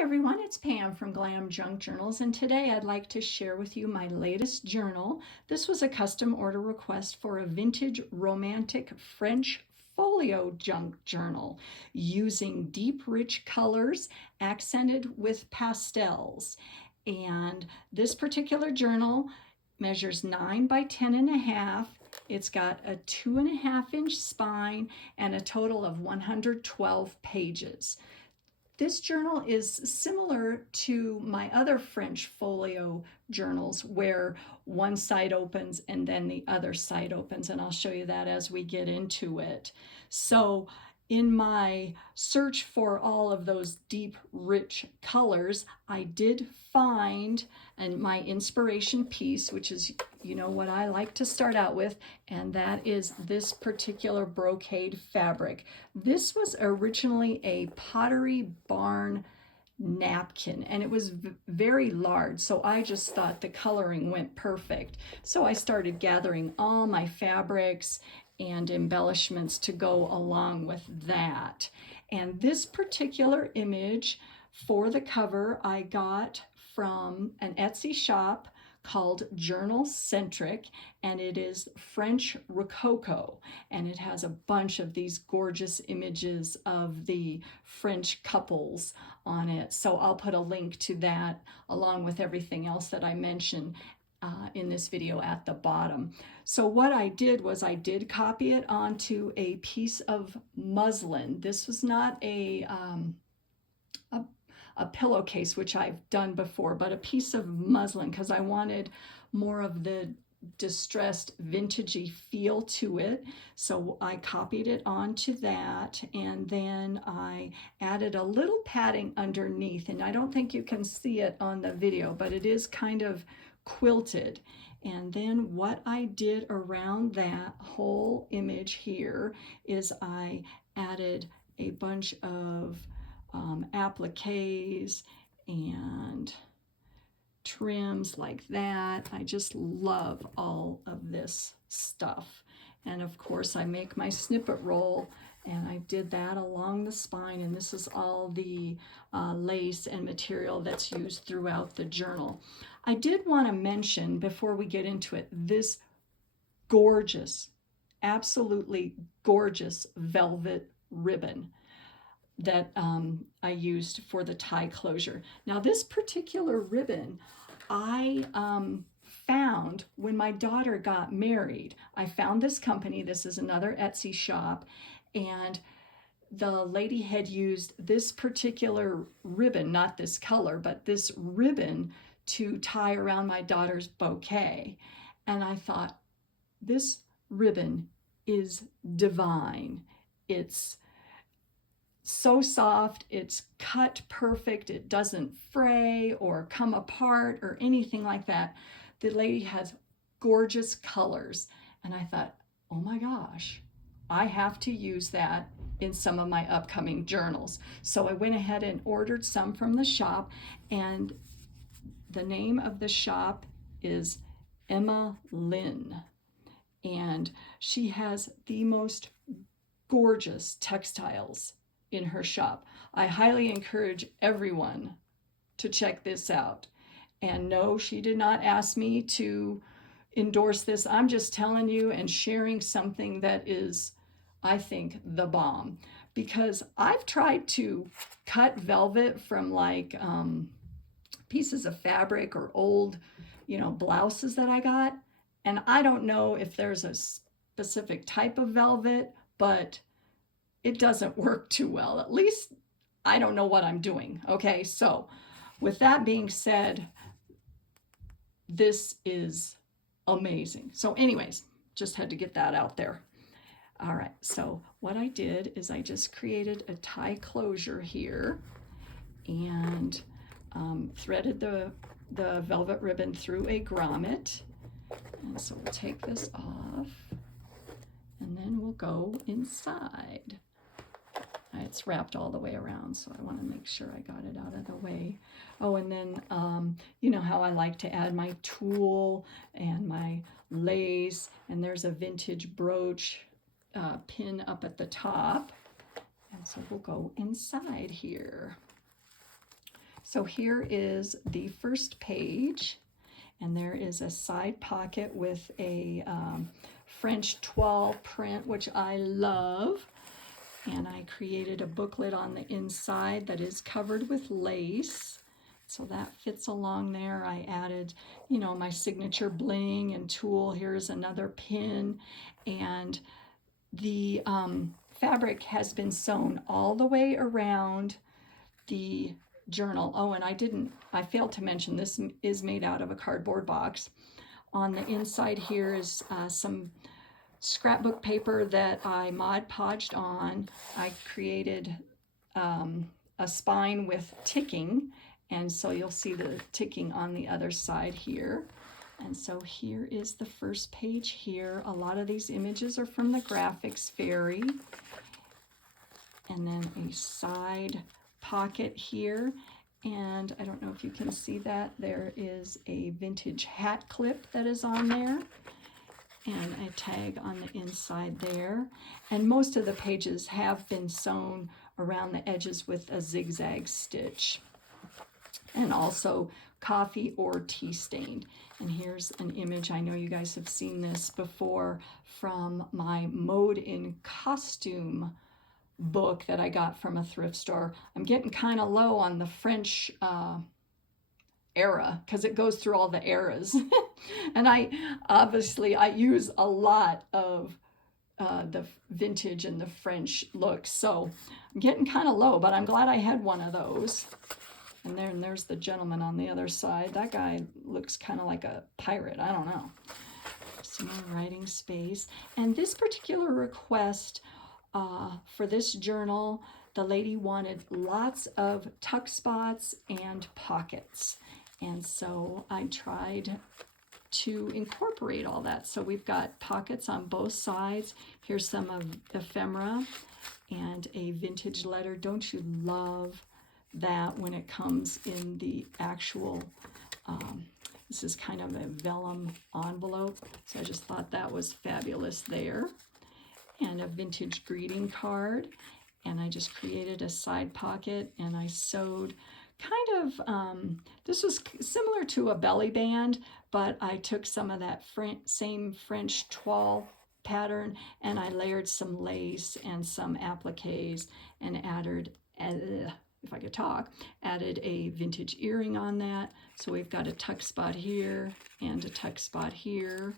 Everyone, it's Pam from GlamJunkJournals, and today I'd like to share with you my latest journal. This was a custom order request for a vintage romantic French folio junk journal using deep, rich colors accented with pastels. And this particular journal measures 9 by 10.5. It's got a 2.5-inch spine and a total of 112 pages. This journal is similar to my other French folio journals where one side opens and then the other side opens, and I'll show you that as we get into it. So in my search for all of those deep, rich colors, I did find my inspiration piece, which is, you know, what I like to start out with, and that is this particular brocade fabric. This was originally a Pottery Barn napkin, and it was very large, so I just thought the coloring went perfect. So I started gathering all my fabrics and embellishments to go along with that. And this particular image for the cover I got from an Etsy shop called JournalCentric, and it is French Rococo, and it has a bunch of these gorgeous images of the French couples on it. So I'll put a link to that along with everything else that I mentioned in this video at the bottom. So what I did was I did copy it onto a piece of muslin. This was not a pillowcase, which I've done before, but a piece of muslin, because I wanted more of the distressed vintagey feel to it. So I copied it onto that, and then I added a little padding underneath, and I don't think you can see it on the video, but it is kind of quilted. And then what I did around that whole image here is I added a bunch of appliques and trims like that. I just love all of this stuff. And of course I make my snippet roll, and I did that along the spine, and this is all the lace and material that's used throughout the journal. I did want to mention before we get into it, this gorgeous, absolutely gorgeous velvet ribbon that I used for the tie closure. Now this particular ribbon I found when my daughter got married. I found this company, this is another Etsy shop, and the lady had used this particular ribbon, not this color, but this ribbon to tie around my daughter's bouquet. And I thought, this ribbon is divine. It's so soft, it's cut perfect, it doesn't fray or come apart or anything like that. The lady has gorgeous colors, and I thought, oh my gosh, I have to use that in some of my upcoming journals. So I went ahead and ordered some from the shop, and the name of the shop is EmmaLinh, and she has the most gorgeous textiles in her shop. I highly encourage everyone to check this out. And no, she did not ask me to endorse this. I'm just telling you and sharing something that is, I think, the bomb. Because I've tried to cut velvet from like pieces of fabric or old, blouses that I got. And I don't know if there's a specific type of velvet, but it doesn't work too well. At least I don't know what I'm doing. Okay, so with that being said, this is amazing. So anyways, just had to get that out there. All right, so what I did is I just created a tie closure here and threaded the velvet ribbon through a grommet. And so we'll take this off, and then we'll go inside. It's wrapped all the way around, so I want to make sure I got it out of the way. Oh, and then you know how I like to add my tulle and my lace, and there's a vintage brooch pin up at the top. And so we'll go inside here. So here is the first page, and there is a side pocket with a French toile print, which I love. And I created a booklet on the inside that is covered with lace. So that fits along there. I added, you know, my signature bling and tulle. Here's another pin. And the fabric has been sewn all the way around the journal. Oh, and I failed to mention this is made out of a cardboard box. On the inside here is some scrapbook paper that I Mod Podged on. I created a spine with ticking, and so you'll see the ticking on the other side here. And so here is the first page here. A lot of these images are from the Graphics Fairy. And then a side pocket here. And I don't know if you can see that. There is a vintage hat clip that is on there. And a tag on the inside there. And most of the pages have been sewn around the edges with a zigzag stitch. And also coffee or tea stained. And here's an image, I know you guys have seen this before, from my Mode in Costume book that I got from a thrift store. I'm getting kind of low on the French era because it goes through all the eras. And I use a lot of the vintage and the French looks. So I'm getting kind of low, but I'm glad I had one of those. And then there's the gentleman on the other side. That guy looks kind of like a pirate. I don't know. Some more writing space. And this particular request for this journal, the lady wanted lots of tuck spots and pockets. And so I tried to incorporate all that. So we've got pockets on both sides. Here's some of ephemera and a vintage letter. Don't you love that when it comes in the actual, this is kind of a vellum envelope. So I just thought that was fabulous there. And a vintage greeting card. And I just created a side pocket and I sewed kind of, this was similar to a belly band, but I took some of that same French toile pattern and I layered some lace and some appliques and added, if I could talk, added a vintage earring on that. So we've got a tuck spot here and a tuck spot here.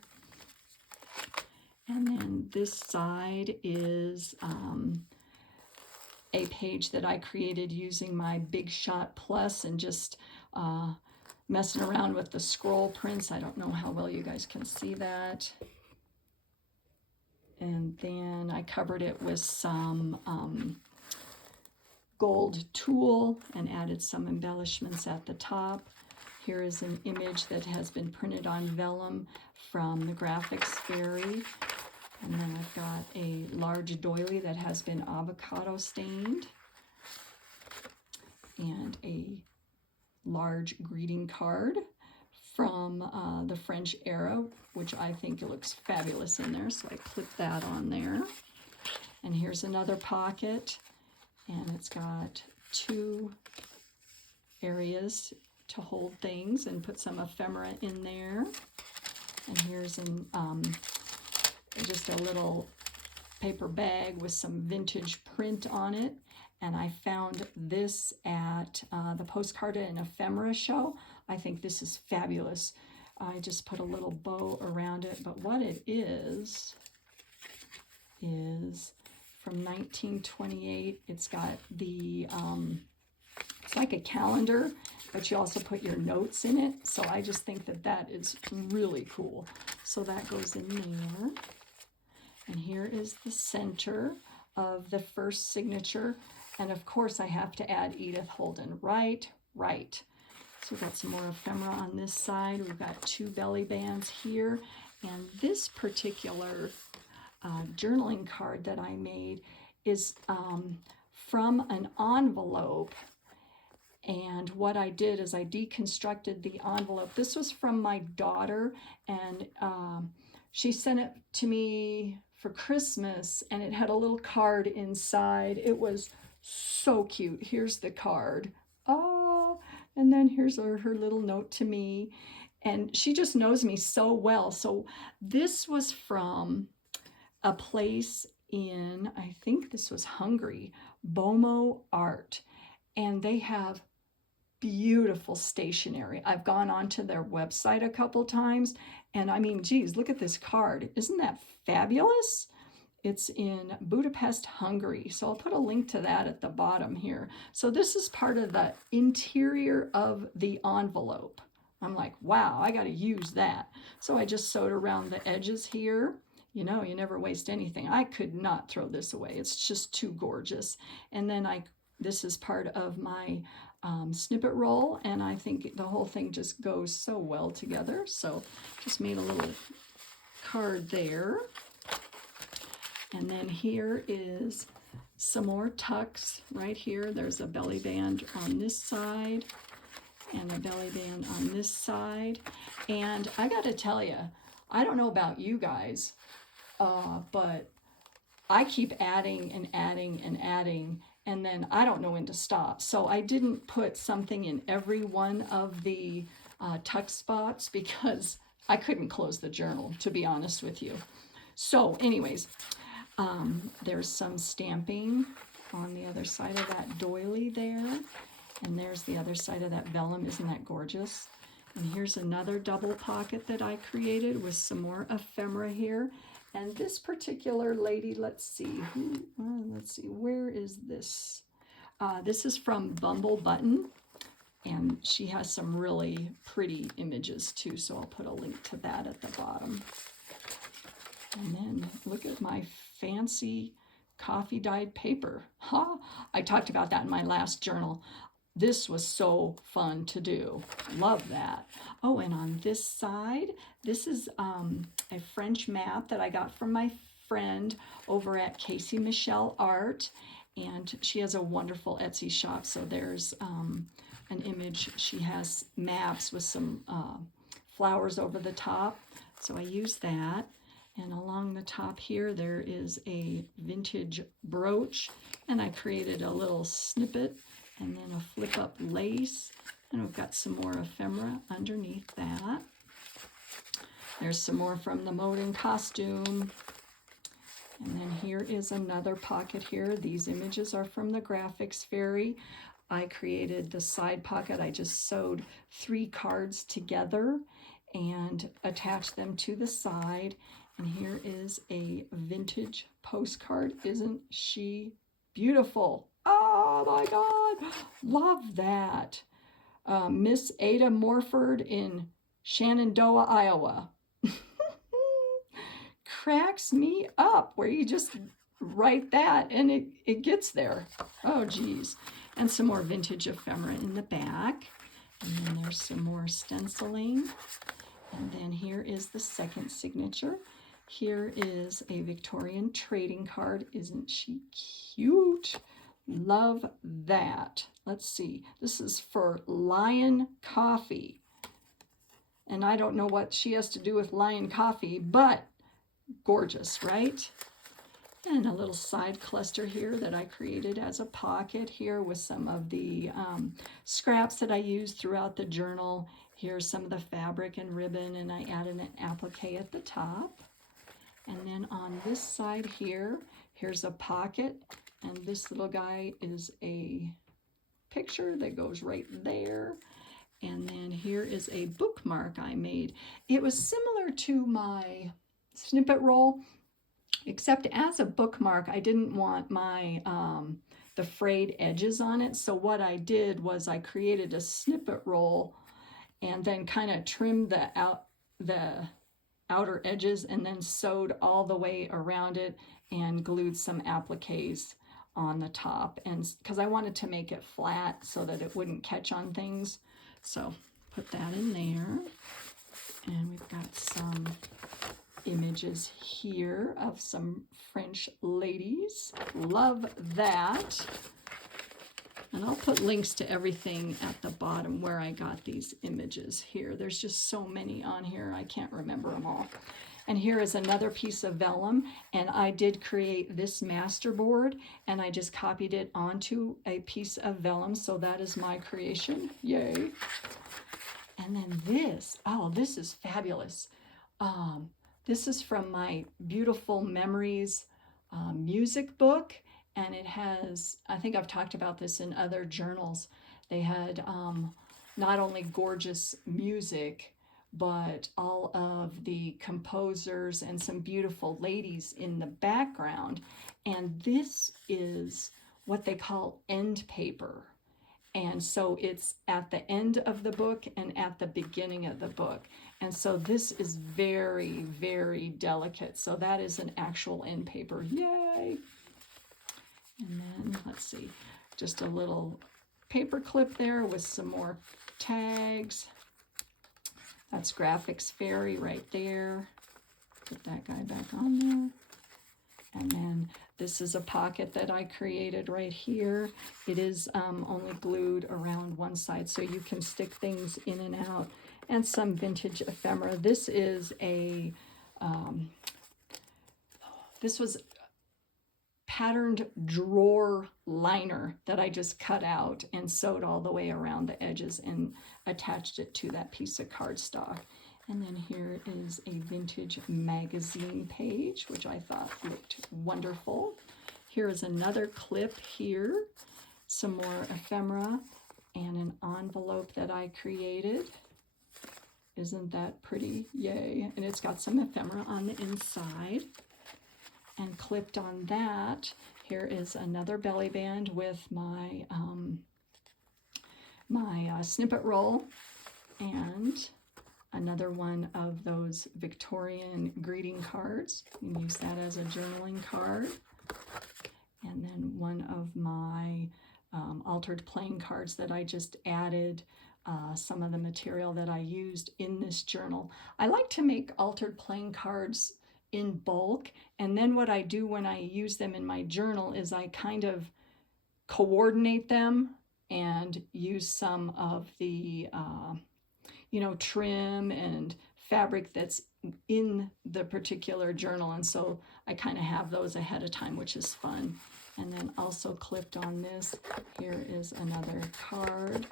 And then this side is a page that I created using my Big Shot Plus and just messing around with the scroll prints. I don't know how well you guys can see that. And then I covered it with some gold tulle and added some embellishments at the top. Here is an image that has been printed on vellum from the Graphics Fairy. And then I've got a large doily that has been avocado stained. And a large greeting card from the French era, which I think looks fabulous in there. So I clipped that on there. And here's another pocket. And it's got two areas to hold things and put some ephemera in there. And here's just a little paper bag with some vintage print on it. And I found this at the Postcard and Ephemera show. I think this is fabulous. I just put a little bow around it, but what it is from 1928. It's got the, it's like a calendar, but you also put your notes in it. So I just think that that is really cool. So that goes in there. And here is the center of the first signature. And of course I have to add Edith Holden, right. So we've got some more ephemera on this side. We've got two belly bands here. And this particular journaling card that I made is from an envelope. And what I did is I deconstructed the envelope. This was from my daughter, and she sent it to me for Christmas, and it had a little card inside. It was so cute. Here's the card. Oh, And then here's her little note to me. And she just knows me so well. So this was from a place in, I think this was Hungary, BomoArt. And they have beautiful stationery. I've gone onto their website a couple times, and I mean, geez, look at this card. Isn't that fabulous? It's in Budapest, Hungary. So I'll put a link to that at the bottom here. So this is part of the interior of the envelope. I'm like, wow, I got to use that. So I just sewed around the edges here. You know, you never waste anything. I could not throw this away. It's just too gorgeous. And then this is part of my snippet roll, and I think the whole thing just goes so well together. So just made a little card there. And then here is some more tucks right here. There's a belly band on this side and a belly band on this side. And I got to tell you, I don't know about you guys, but I keep adding and adding and adding, and then I don't know when to stop. So I didn't put something in every one of the tuck spots because I couldn't close the journal, to be honest with you. So anyways, there's some stamping on the other side of that doily there. And there's the other side of that vellum. Isn't that gorgeous? And here's another double pocket that I created with some more ephemera here. And this particular lady, let's see, where is this? This is from BumbleButton, and she has some really pretty images too, so I'll put a link to that at the bottom. And then look at my fancy coffee dyed paper. I talked about that in my last journal. This was so fun to do. Love that. Oh, and on this side, this is a French map that I got from my friend over at CaseyMichelleArt, and she has a wonderful Etsy shop. So there's an image. She has maps with some flowers over the top. So I used that. And along the top here, there is a vintage brooch, and I created a little snippet and then a flip up lace, and we've got some more ephemera underneath that. There's some more from the mode and costume. And then here is another pocket here. These images are from the Graphics Fairy. I created the side pocket. I just sewed 3 cards together and attached them to the side. And here is a vintage postcard. Isn't she beautiful? Oh my God, love that. Miss Ada Morford in Shenandoah, Iowa. Cracks me up where you just write that and it gets there. Oh geez. And some more vintage ephemera in the back. And then there's some more stenciling. And then here is the second signature. Here is a Victorian trading card. Isn't she cute? Love that. Let's see. This is for Lion Coffee. And I don't know what she has to do with Lion Coffee, but gorgeous, right? And a little side cluster here that I created as a pocket here with some of the scraps that I used throughout the journal. Here's some of the fabric and ribbon, and I added an applique at the top. And then on this side here, here's a pocket, and this little guy is a picture that goes right there. And then here is a bookmark I made. It was similar to my snippet roll, except as a bookmark, I didn't want my the frayed edges on it. So what I did was I created a snippet roll and then kind of trimmed the outer edges and then sewed all the way around it and glued some appliques on the top, and because I wanted to make it flat so that it wouldn't catch on things. So put that in there, and we've got some images here of some French ladies. Love that. And I'll put links to everything at the bottom where I got these images here. There's just so many on here, I can't remember them all. And here is another piece of vellum, and I did create this masterboard, and I just copied it onto a piece of vellum, so that is my creation. Yay. And then this, oh, this is fabulous. This is from my Beautiful Memories music book, and it has, I think I've talked about this in other journals, they had not only gorgeous music, but all of the composers and some beautiful ladies in the background. And this is what they call end paper. And so it's at the end of the book and at the beginning of the book. And so this is very, very delicate. So that is an actual end paper. Yay! And then, let's see, just a little paper clip there with some more tags. That's Graphics Fairy right there. Put that guy back on there. And then this is a pocket that I created right here. It is only glued around one side, so you can stick things in and out. And some vintage ephemera. This is a, this was patterned drawer liner that I just cut out and sewed all the way around the edges and attached it to that piece of cardstock. And then here is a vintage magazine page, which I thought looked wonderful. Here is another clip here, some more ephemera, and an envelope that I created. Isn't that pretty? Yay. And it's got some ephemera on the inside. And clipped on that, here is another belly band with my, snippet roll, and another one of those Victorian greeting cards. You can use that as a journaling card. And then one of my altered playing cards that I just added some of the material that I used in this journal. I like to make altered playing cards in bulk, and then what I do when I use them in my journal is I kind of coordinate them and use some of the trim and fabric that's in the particular journal, and so I kind of have those ahead of time, which is fun. And then also clipped on this, here is another card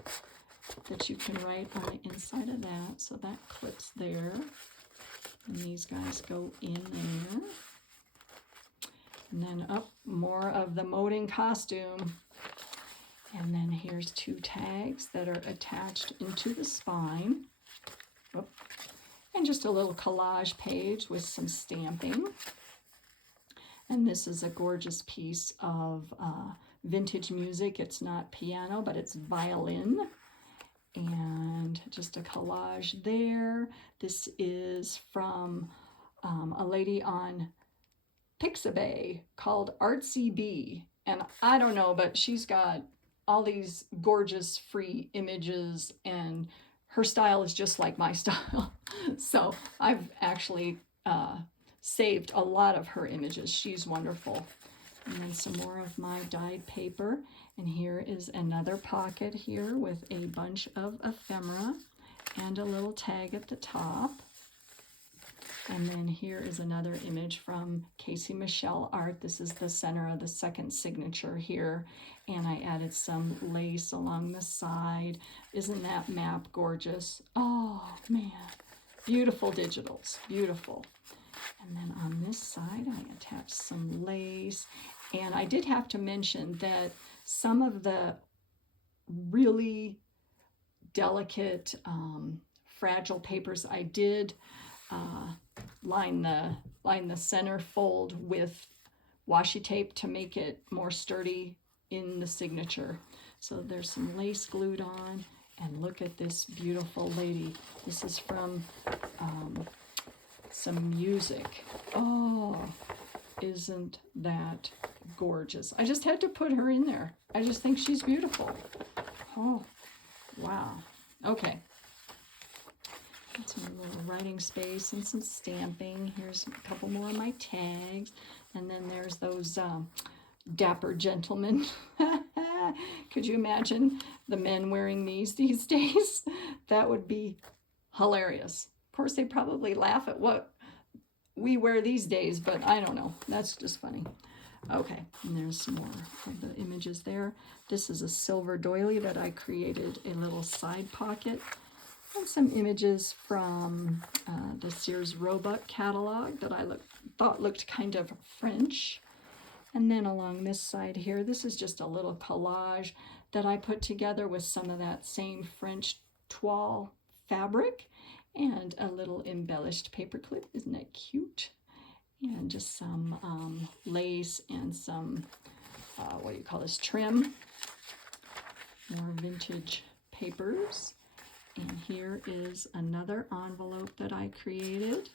that you can write on the inside of that, so that clips there. And these guys go in there. And then up, more of the moding costume. And then here's two tags that are attached into the spine. Oh. And just a little collage page with some stamping. And this is a gorgeous piece of vintage music. It's not piano, but it's violin. And just a collage there. This is from a lady on Pixabay called Artsybee. And I don't know, but she's got all these gorgeous free images, and her style is just like my style. So I've actually saved a lot of her images. She's wonderful. And then some more of my dyed paper. And here is another pocket here with a bunch of ephemera and a little tag at the top. And then here is another image from CaseyMichelleArt. This is the center of the second signature here. And I added some lace along the side. Isn't that map gorgeous? Oh, man. Beautiful digitals. Beautiful. And then on this side, I attached some lace. And I did have to mention that some of the really delicate, fragile papers, I did line the center fold with washi tape to make it more sturdy in the signature. So there's some lace glued on, and look at this beautiful lady. This is from some music. Oh, isn't that gorgeous? I just had to put her in there. I just think she's beautiful. Oh, wow. Okay. That's a little writing space and some stamping. Here's a couple more of my tags. And then there's those dapper gentlemen. Could you imagine the men wearing these days? That would be hilarious. Of course, they probably laugh at what we wear these days, but I don't know. That's just funny. Okay, and there's some more of the images there. This is a silver doily that I created a little side pocket. And some images from the Sears Roebuck catalog that I thought looked kind of French. And then along this side here, this is just a little collage that I put together with some of that same French toile fabric and a little embellished paperclip. Isn't that cute? And just some lace and some, what do you call this, trim. More vintage papers. And here is another envelope that I created.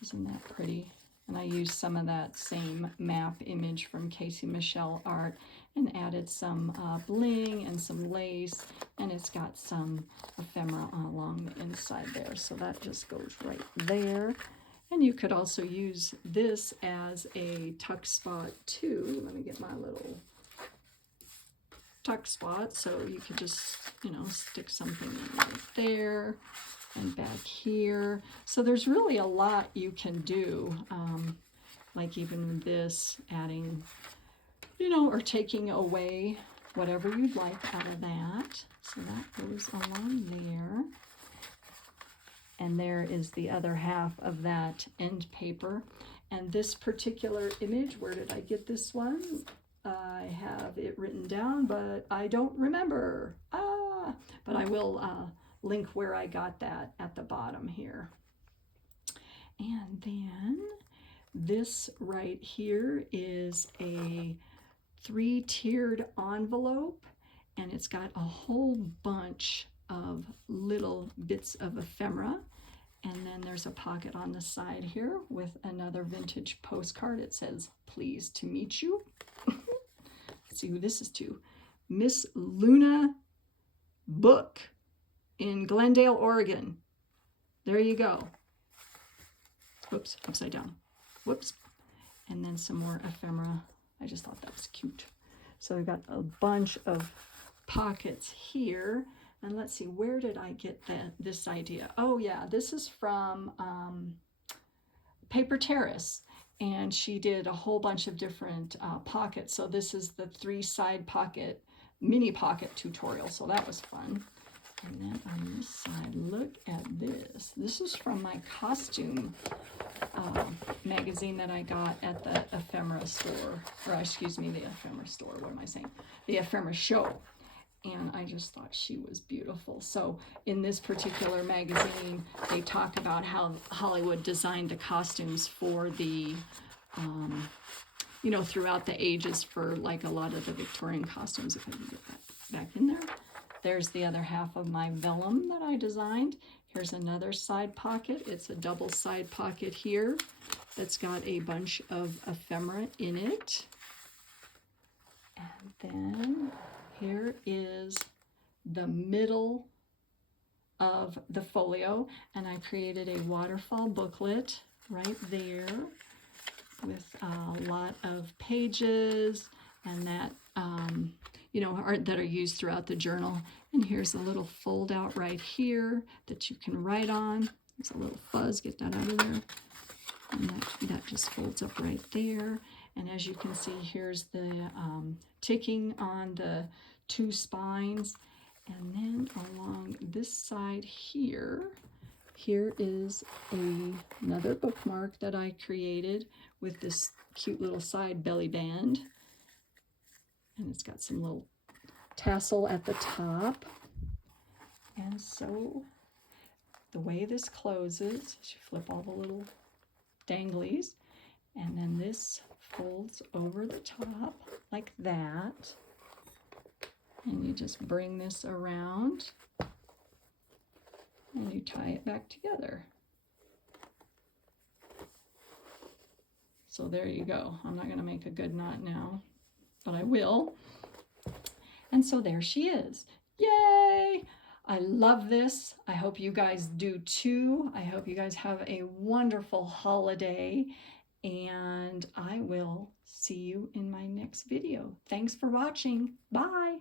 Isn't that pretty? And I used some of that same map image from CaseyMichelleArt and added some bling and some lace, and it's got some ephemera along the inside there. So that just goes right there. And you could also use this as a tuck spot too. Let me get my little tuck spot, so you could just, you know, stick something in right there and back here. So there's really a lot you can do, like even with this, adding, you know, or taking away whatever you'd like out of that. So that goes along there. And there is the other half of that end paper. And this particular image, where did I get this one? I have it written down, but I don't remember. But I will link where I got that at the bottom here. And then this right here is a 3-tiered envelope, and it's got a whole bunch of little bits of ephemera. And then there's a pocket on the side here with another vintage postcard. It says, "Pleased to meet you." Let's see who this is to. Miss Luna Book in Glendale, Oregon. There you go. Whoops, upside down. Whoops. And then some more ephemera. I just thought that was cute. So we've got a bunch of pockets here. And let's see, where did I get this idea? Oh yeah, this is from Paper Terrace. And she did a whole bunch of different pockets. So this is the 3-side pocket, mini pocket tutorial. So that was fun. And then on this side, look at this. This is from my costume magazine that I got at the ephemera store. Or excuse me, the ephemera store. What am I saying? The ephemera show. And I just thought she was beautiful. So in this particular magazine, they talk about how Hollywood designed the costumes for the, you know, throughout the ages for like a lot of the Victorian costumes. If I can get that back in there. There's the other half of my vellum that I designed. Here's another side pocket. It's a double side pocket here that's got a bunch of ephemera in it. And then here is the middle of the folio, and I created a waterfall booklet right there with a lot of pages and that, you know, art that are used throughout the journal. And here's a little fold out right here that you can write on. There's a little fuzz, get that out of there. And that just folds up right there. And as you can see, here's the ticking on the 2 spines. And then along this side here, here is another bookmark that I created with this cute little side belly band. And it's got some little tassel at the top. And so the way this closes, you flip all the little danglies, and then this folds over the top like that. And you just bring this around and you tie it back together. So there you go. I'm not going to make a good knot now, but I will. And so there she is. Yay! I love this. I hope you guys do too. I hope you guys have a wonderful holiday. and I will see you in my next video. Thanks for watching. Bye.